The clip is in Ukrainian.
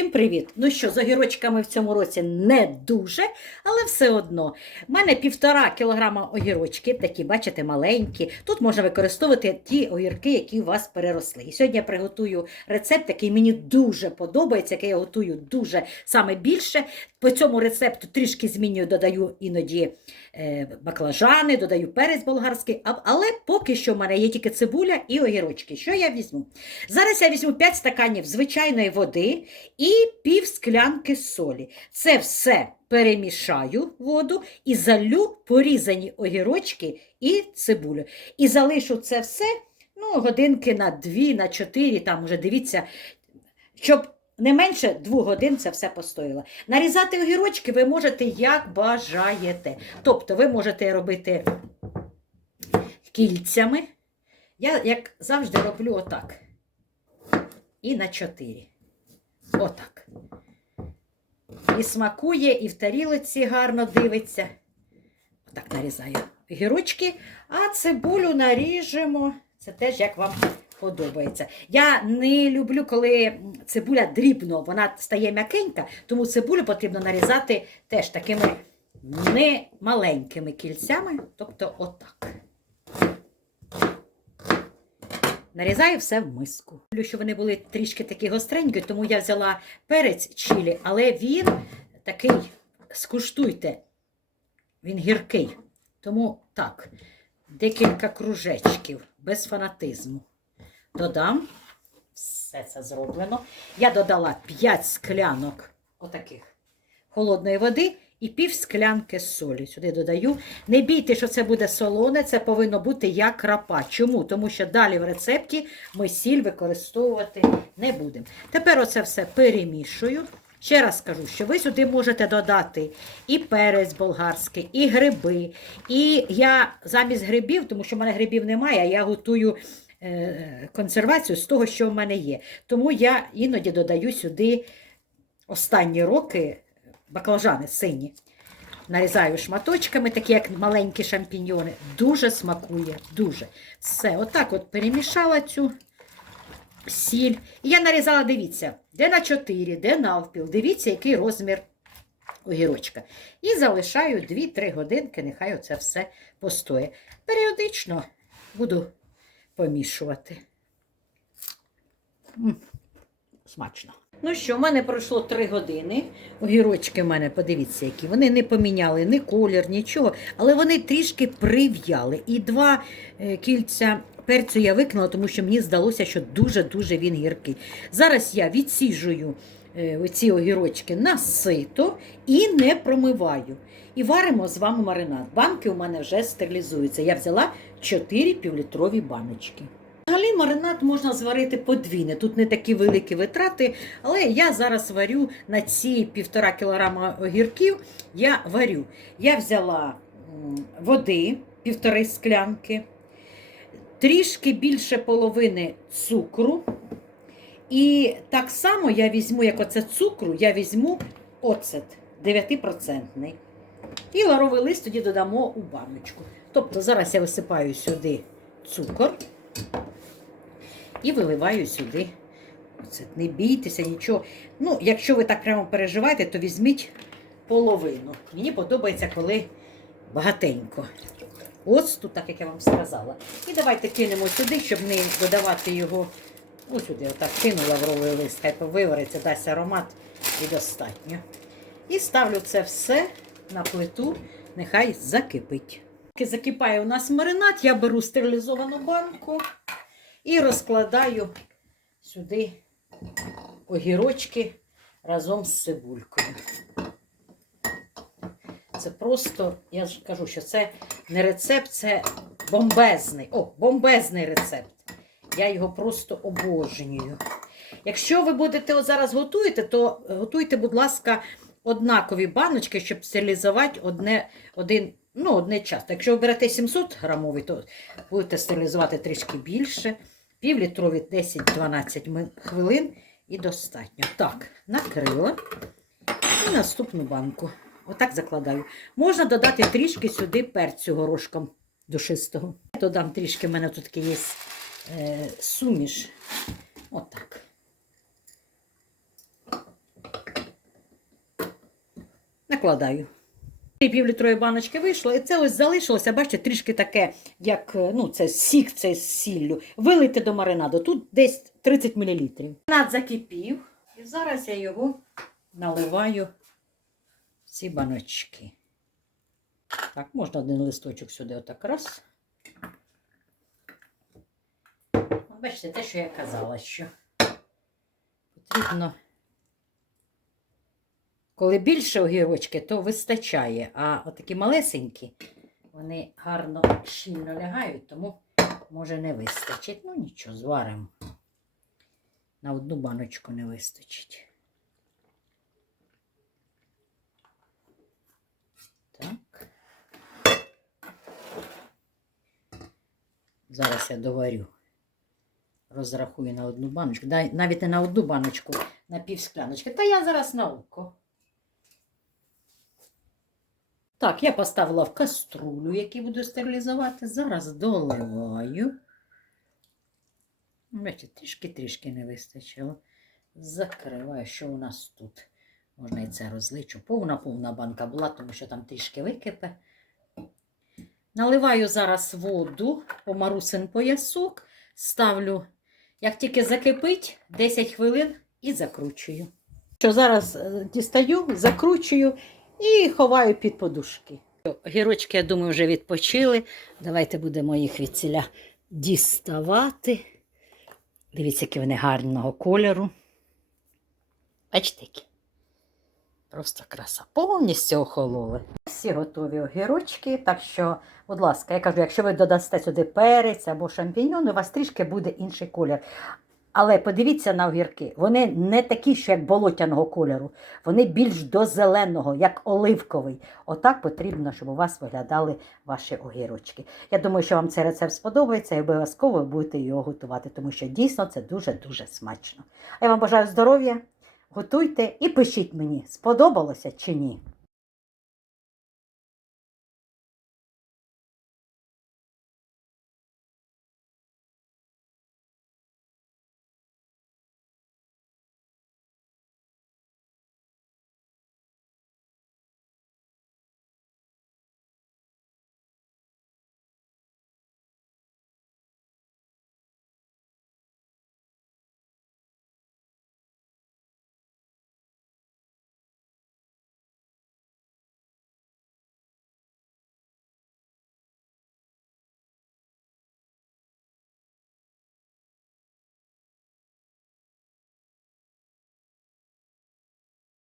Всім привіт! Ну що, з огірочками в цьому році не дуже, але все одно. У мене півтора кілограма огірочки, такі, бачите, маленькі. Тут можна використовувати ті огірки, які у вас переросли. І сьогодні я приготую рецепт, який мені дуже подобається, який я готую дуже саме більше. По цьому рецепту трішки змінюю, додаю іноді е, баклажани, додаю перець болгарський, але поки що в мене є тільки цибуля і огірочки. Що я візьму? Зараз я візьму 5 стаканів звичайної води пів склянки солі. Це все перемішаю воду і залю порізані огірочки і цибулю. І залишу це все ну, годинки на 2, на 4, там уже дивіться, щоб не менше двох годин це все постояло. Нарізати огірочки ви можете як бажаєте. Тобто ви можете робити кільцями. Я, як завжди, роблю отак. І на 4. Отак. І смакує, і в тарілиці гарно дивиться. Отак нарізаю гірочки, а цибулю наріжемо. Це теж як вам подобається. Я не люблю, коли цибуля дрібно, вона стає м'якенька, тому цибулю потрібно нарізати теж такими не маленькими кільцями, тобто отак. Нарізаю все в миску. Люблю, що вони були трішки такі гостренькі, тому я взяла перець чилі, але він такий, скуштуйте, він гіркий. Тому так, декілька кружечків, без фанатизму. Додам. Все це зроблено. Я додала 5 склянок отаких холодної води і пів склянки солі. Сюди додаю. Не бійте, що це буде солоне, це повинно бути як крапа. Чому? Тому що далі в рецепті ми сіль використовувати не будемо. Тепер оце все перемішую. Ще раз скажу, що ви сюди можете додати і перець болгарський, і гриби. І я замість грибів, тому що в мене грибів немає, я готую е, консервацію з того, що в мене є. Тому я іноді додаю сюди останні роки баклажани сині. Нарізаю шматочками, такі як маленькі шампіньйони. Дуже смакує, дуже. Все, отак от перемішала цю сіль. І я нарізала, дивіться, де на 4, де навпіл. Дивіться, який розмір огірочка. І залишаю 2-3 годинки, нехай оце все постоє. Періодично буду помішувати. Смачно. Ну що, в мене пройшло 3 години. Огірочки в мене, подивіться, які. Вони не поміняли ні колір, нічого, але вони трішки прив'яли. І два е, кільця перцю я викинула, тому що мені здалося, що дуже-дуже він гіркий. Зараз я відсіжую е, ці огірочки на сито і не промиваю. І варимо з вами маринад. Банки у мене вже стерилізуються. Я взяла 4 півлітрові баночки. Взагалі маринад можна зварити подвійне. Тут не такі великі витрати, але я зараз варю на ці півтора кілограма огірків. Я варю. Я взяла води півтори склянки, трішки більше половини цукру. І так само я візьму, як оце цукру, я візьму оцет 9%. І ларовий лист тоді додамо у баночку. Тобто зараз я висипаю сюди цукор і виливаю сюди. Оце. Не бійтеся, нічого. Ну, якщо ви так прямо переживаєте, то візьміть половину. Мені подобається, коли багатенько. Ось тут, так як я вам сказала. І давайте кинемо сюди, щоб не додавати його. Ось сюди, отак кину лавровий лист, хай вивариться, дасть аромат і достатньо. І ставлю це все на плиту, нехай закипить. Закипає у нас маринад, я беру стерилізовану банку і розкладаю сюди огірочки разом з цибулькою. Це просто, я ж кажу, що це не рецепт, це бомбезний. О, бомбезний рецепт. Я його просто обожнюю. Якщо ви будете зараз готуєте, то готуйте, будь ласка, однакові баночки, щоб стерилізувати один, ну, одне часто. Якщо ви берете 700 грамовий, то будете стерилізувати трішки більше. Півлітрові 10-12 хвилин і достатньо. Так, накрила. І наступну банку. Отак закладаю. Можна додати трішки сюди перцю горошком душистого. Додам трішки, в мене тут є е, суміш. Отак. накладаю. І півлітрової баночки вийшло, і це ось залишилося, бачите, трішки таке, як е, ну, це сік це з сіллю. Вилийте до маринаду. Тут десь 30 мл. Маринад закипів, і зараз я його наливаю в ці баночки. Так, можна один листочок сюди отак раз. Бачите, те, що я казала, що потрібно. Коли більше огірочки, то вистачає, а отакі малесенькі, вони гарно щільно лягають, тому може не вистачить. Ну нічого, зваримо. На одну баночку не вистачить. Так. Зараз я доварю. Розрахую на одну баночку. Навіть не на одну баночку, на пів скляночки. Та я зараз на око. Так, я поставила в каструлю, яку буду стерилізувати. Зараз доливаю. Бачите, трішки-трішки не вистачило. Закриваю, що у нас тут. Можна і це розличу. Повна повна банка була, тому що там трішки википе. Наливаю зараз воду по марусин поясок, ставлю, як тільки закипить, 10 хвилин і закручую. Що зараз е, дістаю, закручую і ховаю під подушки. Гірочки, я думаю, вже відпочили. Давайте будемо їх від ціля діставати. Дивіться, які вони гарного кольору. Бачите, які? Просто краса. Повністю охололи. Всі готові огірочки, так що, будь ласка, я кажу, якщо ви додасте сюди перець або шампіньон, у вас трішки буде інший колір. Але подивіться на огірки, вони не такі, що як болотяного кольору, вони більш до зеленого, як оливковий. Отак потрібно, щоб у вас виглядали ваші огірочки. Я думаю, що вам цей рецепт сподобається і обов'язково будете його готувати, тому що дійсно це дуже-дуже смачно. А я вам бажаю здоров'я, готуйте і пишіть мені, сподобалося чи ні.